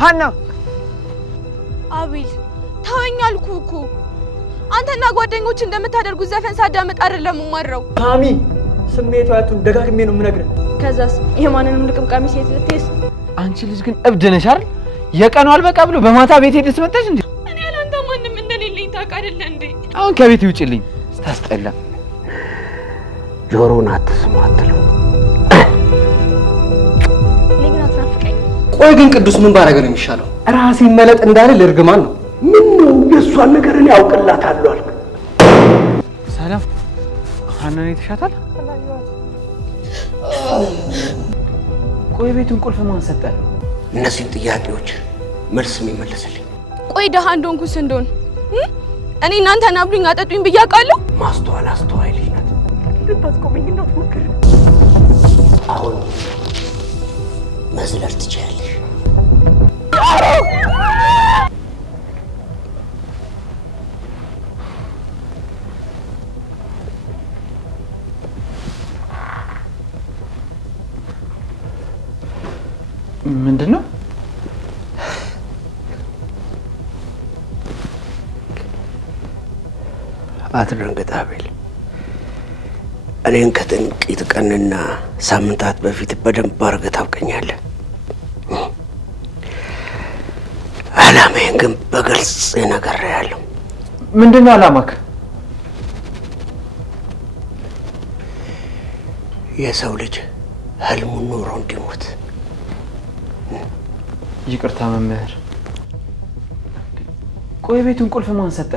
ሀና አቤል ተወኝ አልኩህ እኮ። አንተና ጓደኞች እንደምታደርጉት ዘፈን ሳዳምጥ አይደለም ማረው። ታሚ ስሜቱ ያቱን ደጋግሜ ነው የምነግርህ። ከዛስ የማንንም ልቅምቃሚ ሴት ልትይዝ? አንቺ ልጅ ግን እብድ ነሽ አይደል? የቀኑ አልበቃ ብሎ በማታ ቤት ሄደሽ መጣሽ እንዴ? እኔ አላንተ ማንንም እንደሌለኝ ታውቅ አይደል እንዴ? አሁን ከቤት ይውጪልኝ ስታስጠላ። ጆሮን አትስማ አትለው። ለምን አትናፍቀኝ? ቆይ ግን ቅዱስ ምን ባረገ ነው የሚሻለው? ራሴን መለጥ እንዳለ ለርግማን ነው። ምን ነው የሷን ነገር እኔ አውቅላታለሁ አልክ? ሰላም ሀናን የተሻታል? ቆይ ቤቱን ቁልፍ ማን ሰጠ? እነዚህን ጥያቄዎች መልስ የሚመለስልኝ። ቆይ ደሃ እንደሆንኩስ እንደሆን እኔ እናንተን አብሉኝ አጠጡኝ ብዬ አውቃለሁ? ማስተዋል አስተዋይ ልጅ ናት። ልታስቆመኝ እንዳትሞክር። አሁን መዝለል ትችያለሽ። ምንድን ነው? አትደንግጥ አቤል። እኔን ከጥቂት ቀንና ሳምንታት በፊት በደንብ አድርገህ ታውቀኛለህ። ዓላማዬን ግን በግልጽ ነግሬሃለሁ። ምንድን ነው ዓላማክ? የሰው ልጅ ህልሙን ኖሮ እንዲሞት። ይቅርታ መምህር። ቆይ ቤቱን ቁልፍ ማን ሰጠ?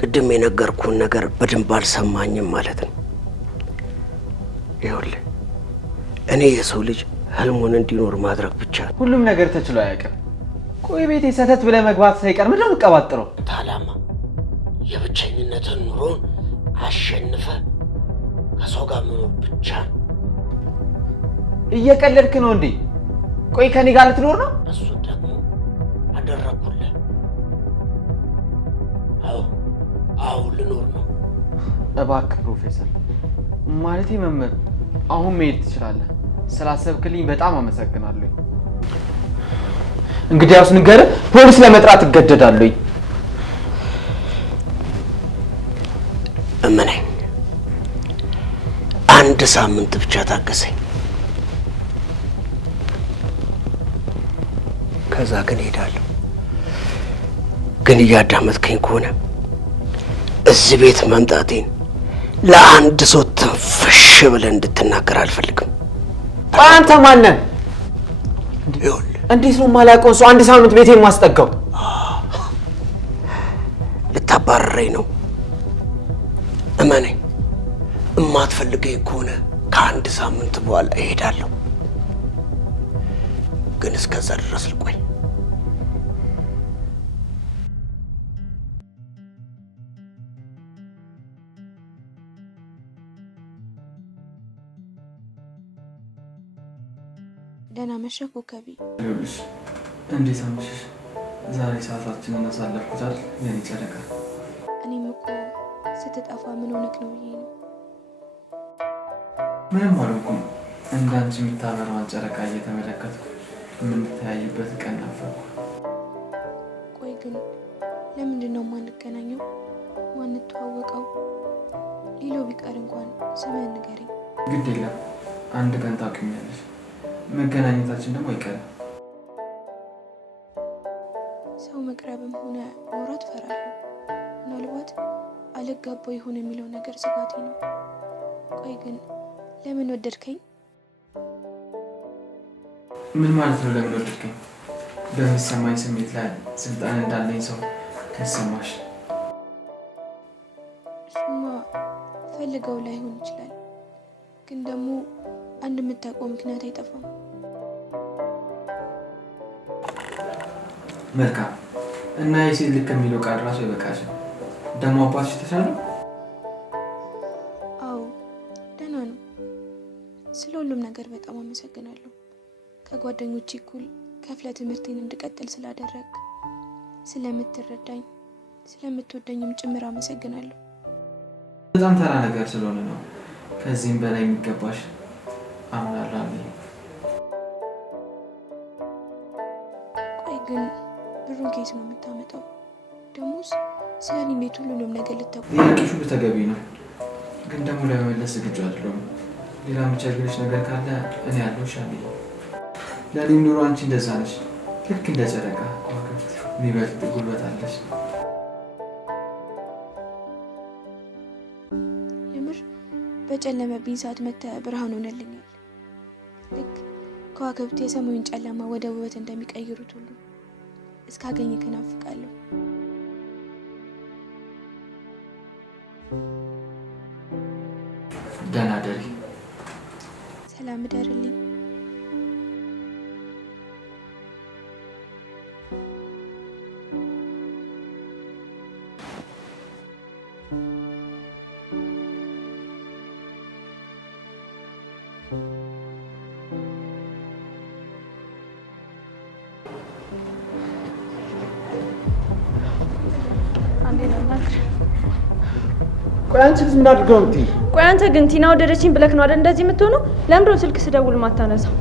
ቅድም የነገርኩህን ነገር በደንብ አልሰማኝም ማለት ነው። ይኸውልህ እኔ የሰው ልጅ ህልሙን እንዲኖር ማድረግ ብቻ ነው። ሁሉም ነገር ተችሎ አያውቅም። ቆይ ቤቴ ሰተት ብለህ መግባት ሳይቀር ምንድን ነው የምትቀባጥረው? ዓላማ የብቸኝነትን ኑሮን አሸንፈ ከሰው ጋር መኖር ብቻ ነው። እየቀለድክ ነው እንዴ? ቆይ ከኔ ጋር ልትኖር ነው? እሱ ደግሞ አደረኩልህ። አዎ ልኖር ነው። እባክህ ፕሮፌሰር፣ ማለቴ መምህር፣ አሁን መሄድ ትችላለህ። ስላሰብክልኝ በጣም አመሰግናለሁ። እንግዲያውስ ንገረህ፣ ፖሊስ ለመጥራት እገደዳለሁ። እመነኝ፣ አንድ ሳምንት ብቻ ታገሰኝ። ከዛ ግን ሄዳለሁ። ግን እያዳመጥከኝ ከሆነ እዚህ ቤት መምጣቴን ለአንድ ሰው ትንፍሽ ብለህ እንድትናገር አልፈልግም። አንተ ማን ነህ? እንዴት ነው የማላውቀውን ሰው አንድ ሳምንት ቤቴ የማስጠጋው? ልታባረረኝ ነው? እመነኝ፣ እማትፈልገኝ ከሆነ ከአንድ ሳምንት በኋላ እሄዳለሁ። ግን እስከዛ ድረስ ልቆይ። ደህና መሸህ ኮከቤ። ይኸውልሽ፣ እንዴት አመሸሽ? ዛሬ ሰዓታችንን አሳለፍኩት አይደል የኔ ጨረቃ? እኔም እኮ ስትጠፋ ምን ሆነክ ነው ብዬ ነው። ምንም አልሆንኩም። እንዳንቺ የምታበራዋን ጨረቃ እየተመለከትኩ የምንተያይበት ቀን ናፈኩ። ቆይ ግን ለምንድን ነው የማንገናኘው ማንተዋወቀው? ሌላው ቢቀር እንኳን ስምህን ንገረኝ። ግድ የለም፣ አንድ ቀን ታውቂኛለሽ። መገናኘታችን ደግሞ አይቀርም። ሰው መቅረብም ሆነ ማውራት እፈራለሁ። ምናልባት አልጋባው ይሆን የሚለው ነገር ስጋቴ ነው። ቆይ ግን ለምን ወደድከኝ? ምን ማለት ነው ለምን ወደድከኝ? በሚሰማኝ ስሜት ላይ ስልጣን እንዳለኝ ሰው ከሰማሽ? እሱማ ፈልገው ላይሆን ይችላል፣ ግን ደግሞ አንድ የምታውቀው ምክንያት አይጠፋም። መልካም። እና የሴት ልክ የሚለው ቃል ራሱ ይበቃሻል። ደግሞ አባትሽ ተሻለ? አዎ ደህና ነው። ስለ ሁሉም ነገር በጣም አመሰግናለሁ። ከጓደኞቼ እኩል ከፍለ ትምህርቴን እንድቀጥል ስላደረግ፣ ስለምትረዳኝ፣ ስለምትወደኝም ጭምር አመሰግናለሁ። በጣም ተራ ነገር ስለሆነ ነው። ከዚህም በላይ የሚገባሽ አምናለሁ። ቆይ ግን ብሩን ከየት ነው የምታመጣው? ደሞስ ስለ እኔ ቤት ሁሉንም ነገር ልታውቅ ጥያቄሽ ሁሉ ተገቢ ነው፣ ግን ደግሞ ለመመለስ ዝግጁ አይደለሁም። ሌላ የምቸግርሽ ነገር ካለ እኔ ያለሁሽ አለኝ። ለእኔም ኑሮ አንቺ እንደዛ ነሽ፣ ልክ እንደ ጨረቃ ከዋክብት የሚበልጥ ጉልበት አለሽ። የምር በጨለመብኝ ሰዓት መተህ ብርሃን ሆነልኛል። ልክ ከዋክብት የሰማዩን ጨለማ ወደ ውበት እንደሚቀይሩት ሁሉ እስካገኝህ እናፍቃለሁ። ደህና ደሪ። ሰላም እደርልኝ። ቆይ አንቺ ምን አድርገው እምትይ? ቆይ አንተ ግን ቲና ወደደችኝ ብለክ ነው አይደል እንደዚህ የምትሆነው? ለምንድን ነው ስልክ ስደውል ማታነሳው?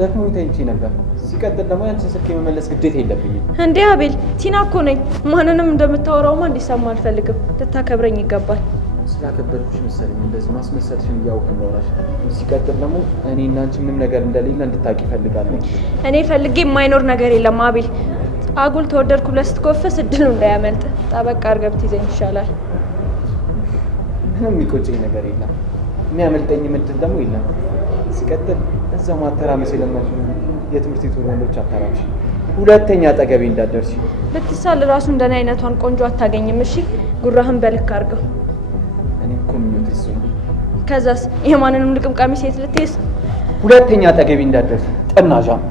ደግሞ ተኝቼ ነበር። ሲቀጥል ደግሞ ያንቺን ስልክ የመመለስ ግዴታ የለብኝም። እንዴ አቤል፣ ቲና እኮ ነኝ። ማንንም እንደምታወራውማ እንዲሰማ አልፈልግም። ልታከብረኝ ይገባል። ስላከበርኩሽ መሰለኝ እንደዚህ ማስመሰልሽን እያወቅሁ እንዳወራሽ። ሲቀጥል ደግሞ እኔ እና አንቺ ምንም ነገር እንደሌለ እንድታውቂ እፈልጋለሁ። እኔ ፈልጌ የማይኖር ነገር የለም አቤል። አጉል ተወደድኩ ብለህ ስትኮፍስ እድሉ እንዳያመልጥ ጠበቃ አድርገህ ብትይዘኝ ይሻላል። ምንም የሚቆጨኝ ነገር የለም፣ የሚያመልጠኝ እድል ደግሞ የለም። ሲቀጥል እዛው ማተራመስ የለመድሽ የትምህርት ቤት ወንዶች አታራምሽ። ሁለተኛ አጠገቤ እንዳትደርሺ። ብትሳል ራሱ እንደኔ አይነቷን ቆንጆ አታገኝም። እሺ ጉራህን በልክ አድርገው። እኔም እኮ ምኞቴ እሱ ነው። ከዛስ የማንንም ልቅምቃሚ ሴት ልትይዝ? ሁለተኛ አጠገቤ እንዳትደርሺ ጥናዣም።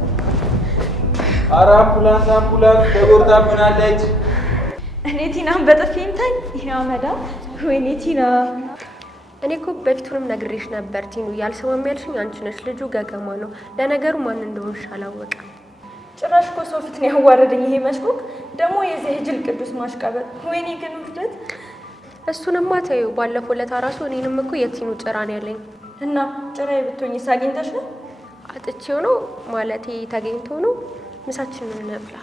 ኧረ አምቡላንስ አምቡላንስ ተጎድታብናለች። እኔ ቲናን በጥፊ ይምታኝ። ይሄ አመዳ። ወይኔ ቲና፣ እኔ እኮ በፊቱንም ነግሬሽ ነበር ቲኑ። ያልሰማም ያልሽኝ አንቺ ነሽ። ልጁ ገገማ ነው። ለነገሩ ማን እንደሆንሽ አላወቀም። ጭራሽ እኮ ሰው ፊት ነው ያዋረደኝ ይሄ መሽኮክ። ደግሞ የዚህ የጅል ቅዱስ ማሽቀበጥ። ወይኔ ግን ውርደት። እሱንማ ተይው። ባለፈው ለታ ራሱ እኔንም እኮ የቲኑ ጭራ ነው ያለኝ። እና ጭራዬ ብትሆኝ ሳገኝተሽ ነው? አጥቼው ነው ማለቴ ተገኝቶ ነው። ምሳችንን እንብላ።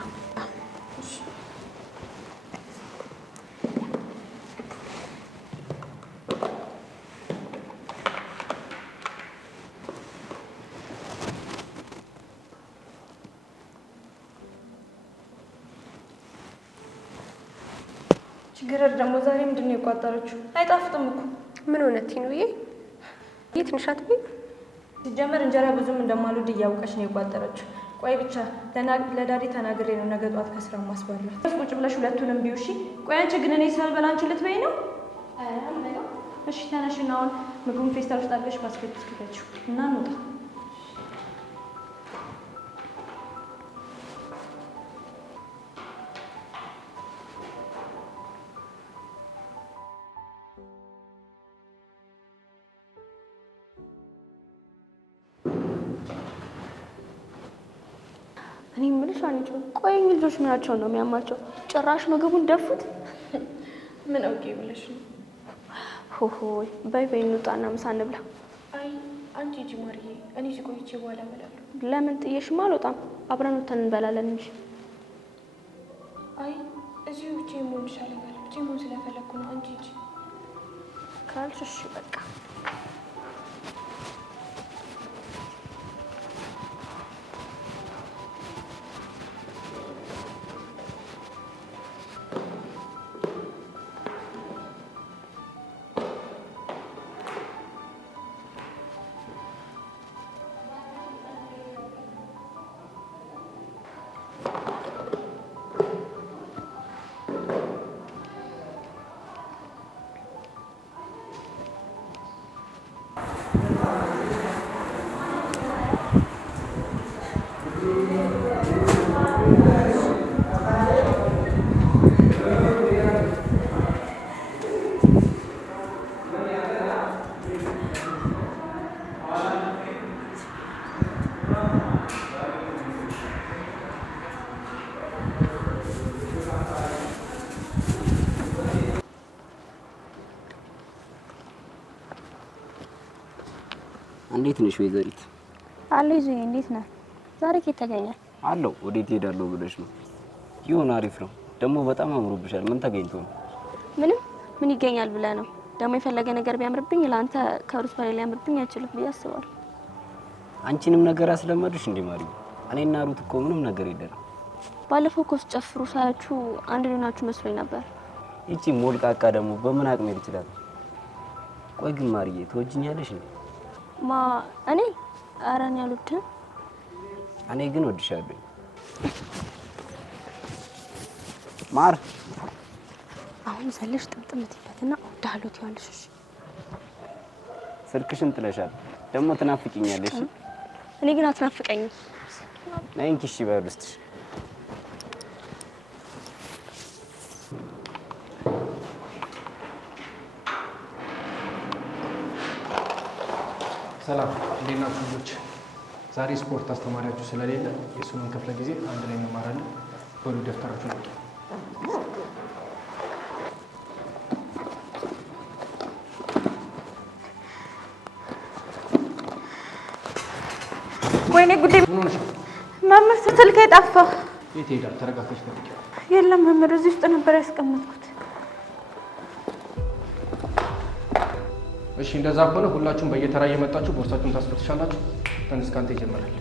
ችግር ደግሞ ዛሬ ምንድን ነው የቋጠረችው? አይጣፍጥም እኮ። ምን ሆነት ቲኑዬ? የት ነሽ አትበይ። ሲጀመር እንጀራ ብዙም እንደማልወድ እያወቀች ነው የቋጠረችው። ቆይ ብቻ ለዳዲ ተናግሬ ነው ነገ ጧት ከስራ ማስባላት። ቁጭ ብለሽ ሁለቱንም ቢው። እሺ ቆይ አንቺ ግን እኔ ሳልበላ አንቺ ልትበይ ነው? እሺ ተነሽና አሁን ምግቡን ፌስታል ውስጥ አድርገሽ ባስኬት ውስጥ ክተችው እና እንውጣ። እኔ የምልሽ አንቺ ቆይ ልጆች ምናቸው ነው የሚያማቸው? ጭራሽ ምግቡን ደፉት። ምን አውቄ ብለሽ ነው? ሆሆይ በይ በይ እንውጣና ምሳ እንብላ። አይ አንቺ ሂጂ ማርዬ፣ እኔ እዚህ ቆይቼ በኋላ እበላለሁ። ለምን ጥዬሽማ አልወጣም፣ አብረን ወተን እንበላለን እንጂ። አይ እዚሁ ብቻዬን መሆን ይሻለኛል። ብቻዬን መሆን ስለፈለኩ ነው። አንቺ ሂጂ ካልሽ እሺ በቃ። እንዴት ነሽ ወይዘሪት? አለሁ ይዞዬ፣ እንዴት ነህ? ዛሬ ከየት ተገኘ? አለሁ። ወዴት ሄዳለሁ ብለሽ ነው? ይሁን፣ አሪፍ ነው። ደግሞ በጣም አምሮብሻል። ምን ተገኝቶ ነው? ምንም። ምን ይገኛል ብለህ ነው? ደግሞ የፈለገ ነገር ቢያምርብኝ ለአንተ ከሩስ በላይ ሊያምርብኝ አይችልም ብዬ አስባለሁ። አንቺንም ነገር አስለመዱሽ እንዴ ማሪ? እኔና ሩት እኮ ምንም ነገር የለም። ባለፈው እኮ ስትጨፍሩ ሳያችሁ አንድ ሆናችሁ መስሎኝ ነበር። ይቺ ሞልቃቃ ደግሞ በምን አቅም ሄድ ይችላል? ቆይ ግን ማሪዬ ትወጂኛለሽ ነው? እኔ ኧረ እኔ አልወድህም። እኔ ግን ወድሻለሁ ማር። አሁን ዘለሽ ጥምጥም ትይበትና እወድሃለሁ ትይዋለሽ። እሺ ስልክሽን ጥለሻል። ደግሞ ትናፍቂኛለሽ። እኔ ግን አትናፍቀኝም። ነይ እንኪ እሺ በልስትሽ። ሰላም፣ እንዴት ናችሁ ልጆች? ዛሬ ስፖርት አስተማሪያችሁ ስለሌለ የሱንን ክፍለ ጊዜ አንድ ላይ እንማራለን። በሉ ደፍተራችሁ ነው። ወይኔ ጉዴ! ምን ሆነሽ? መምህር ስልኬ ጠፋ። የት ሄዳል? ተረጋግተሽ ጠብቂ። የለም መምህር፣ እዚህ ውስጥ ነበር ያስቀመጥኩት። እሺ እንደዛ ከሆነ ሁላችሁም በየተራ እየመጣችሁ ቦርሳችሁን ታስፈትሻላችሁ። ተነስ፣ ካንተ ይጀምራል።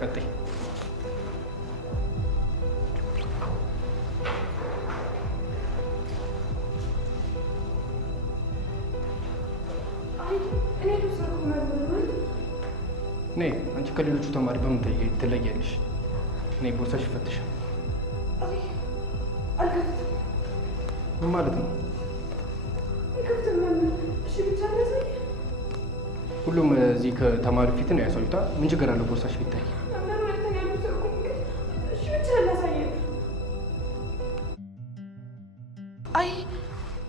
ቀጥይ። ነይ፣ አንቺ ከሌሎቹ ተማሪ በምን ትለያለሽ? ነይ፣ ቦርሳሽ ይፈትሻል። ምን ማለት ነው? ሁሉም እዚህ ከተማሪ ፊት ነው ያሳዩታ። ምን ችግር አለው ቦርሳሽ ቢታይ? አይ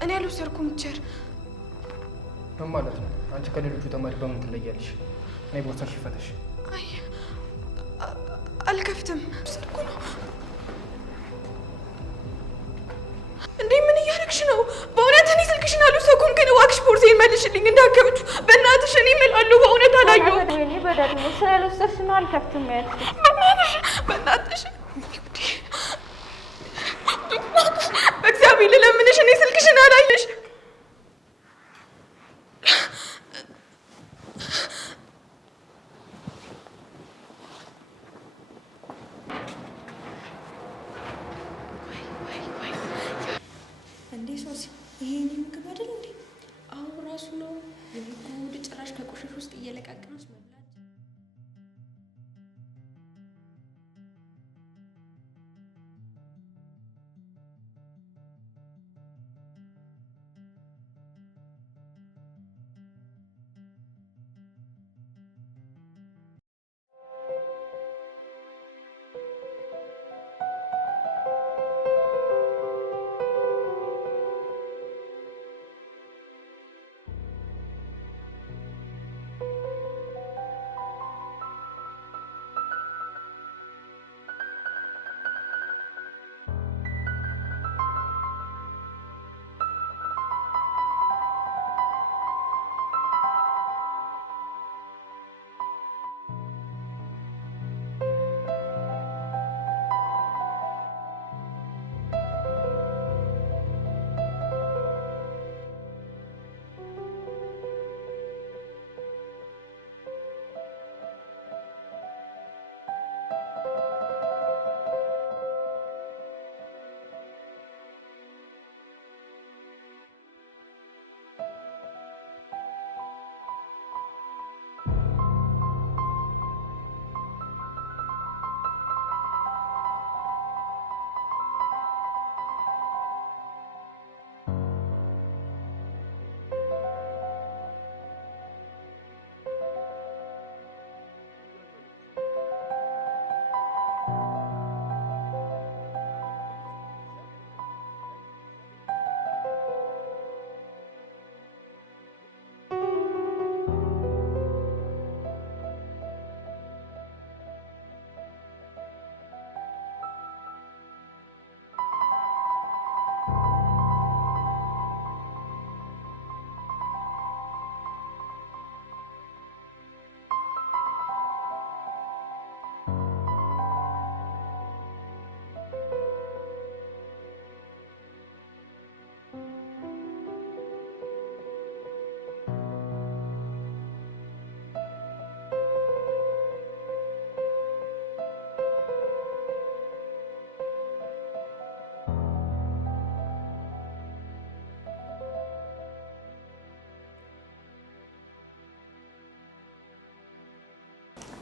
እኔ አልወሰድኩም ቲቸር። ምን ማለት ነው? አንቺ ከሌሎቹ ተማሪ በምን ትለያለሽ? ነይ፣ ቦርሳሽ ይፈተሽ። አይ አልከፍትም። ወሰድኩ ነው እንዴ? ምን እያደረግሽ ነው? በእውነት እኔ ስልክሽን አልወሰድኩም፣ ግን እባክሽ ቦርሳዬን መልሽልኝ እንዳትከብቹ። በእናትሽ እኔ እምላለሁ በእውነት አላየሁም። እኔ በደግሞ ስላልወሰድሽ ነው አልከፍትም ያልኩት። በእናትሽ በእግዚአብሔር ልለምንሽ፣ እኔ ስልክሽን አላየሽ። እንዴ ሶሲ፣ ይሄ የኔ ምግብ አይደል እንዴ? አሁን ራሱ ነው ወደ ጭራሽ ከቆሸሽ ውስጥ እየለቃቀመች መብላት።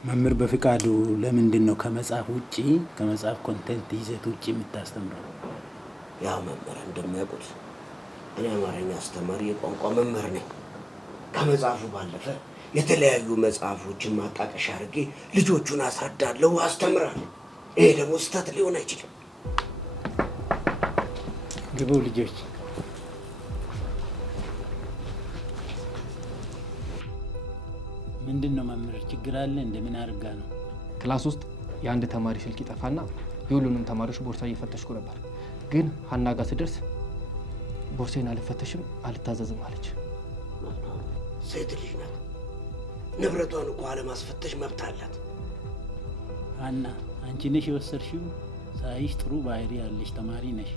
መምህር በፍቃዱ ለምንድን ነው ከመጽሐፍ ውጪ ከመጽሐፍ ኮንቴንት ይዘት ውጪ የምታስተምረው? ያው መምህር እንደሚያውቁት እኔ አማርኛ አስተማሪ የቋንቋ መምህር ነኝ። ከመጽሐፉ ባለፈ የተለያዩ መጽሐፎችን ማጣቀሻ አድርጌ ልጆቹን አስረዳለሁ፣ አስተምራለሁ። ይሄ ደግሞ ስህተት ሊሆን አይችልም። ግቡ ልጆች። ምንድን ነው መምህር ችግር አለ? እንደምን አድርጋ ነው? ክላስ ውስጥ የአንድ ተማሪ ስልክ ይጠፋና የሁሉንም ተማሪዎች ቦርሳ እየፈተሽኩ ነበር። ግን ሀና ጋር ስደርስ ቦርሳዬን አልፈተሽም አልታዘዝም አለች። ሴት ልጅ ናት። ንብረቷን እኮ አለማስፈተሽ መብት አላት። ሀና አንቺ ነሽ የወሰድሽው? ሳይሽ ጥሩ ባህሪ ያለሽ ተማሪ ነሽ።